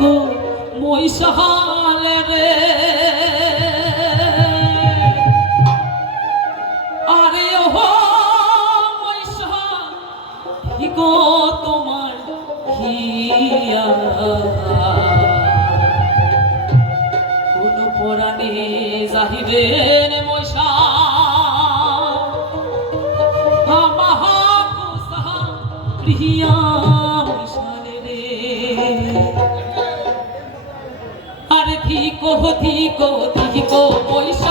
গো মহিষাল রে। আরে ও মহিষাল গো তোমার হিয়া কোন পরাণে যাহিবেন মহিষা। প্রিয় গো দিগো দিগো পয়সা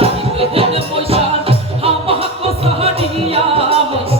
Thank you.